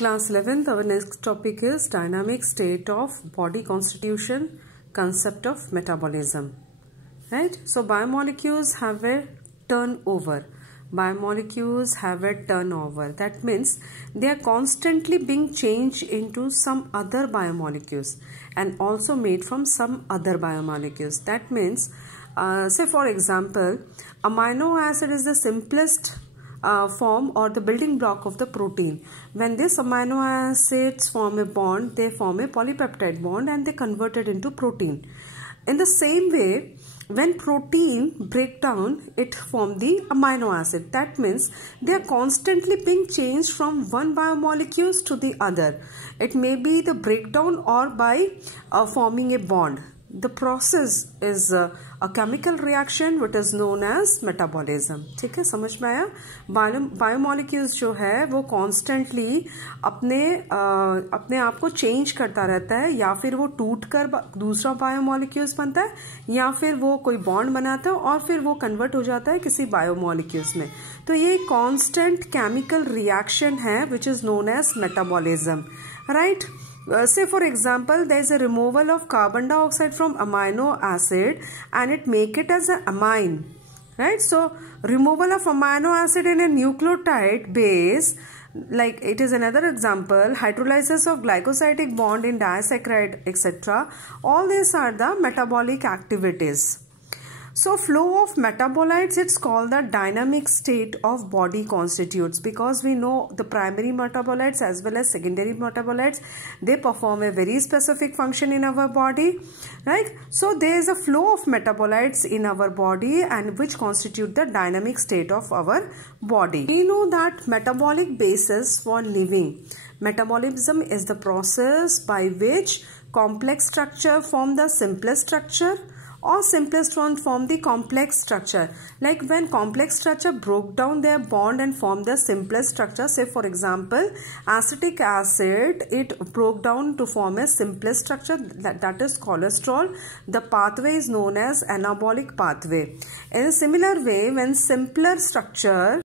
Class 11th, our next topic is dynamic state of body constitution, concept of metabolism. Right? So biomolecules have a turnover. Biomolecules have a turnover. That means they are constantly being changed into some other biomolecules and also made from some other biomolecules. That means, say for example, amino acid is the simplest form or the building block of the protein. When these amino acids form a bond, they form a polypeptide bond and they convert it into protein. In the same way, when protein break down, it form the amino acid. That means they are constantly being changed from one biomolecules to the other. It may be the breakdown or by forming a bond. The process is a chemical reaction which is known as metabolism. ठीक है, समझ में आया? Biomolecules जो है वो constantly अपने आप को चेंज करता रहता है, या फिर वो टूट कर दूसरा बायोमोलिक्यूल्स बनता है, या फिर वो कोई बॉन्ड बनाता है और फिर वो कन्वर्ट हो जाता है किसी बायोमोलिक्यूल्स में. तो ये कॉन्स्टेंट केमिकल रिएक्शन है which is known as metabolism. Right? Say for example, there is a removal of carbon dioxide from amino acid and it make it as an amine, right? So removal of amino acid in a nucleotide base, like it is another example, hydrolysis of glycosidic bond in disaccharide, etc. All these are the metabolic activities. So flow of metabolites, it's called the dynamic state of body constitutes, because we know the primary metabolites as well as secondary metabolites, they perform a very specific function in our body, right? So there is a flow of metabolites in our body and which constitute the dynamic state of our body. We know that metabolic basis for living. Metabolism is the process by which complex structure form the simplest structure or simplest one form the complex structure. Like when complex structure broke down their bond and formed the simplest structure. Say for example, acetic acid, it broke down to form a simplest structure, that is cholesterol. The pathway is known as anabolic pathway. In a similar way, when simpler structure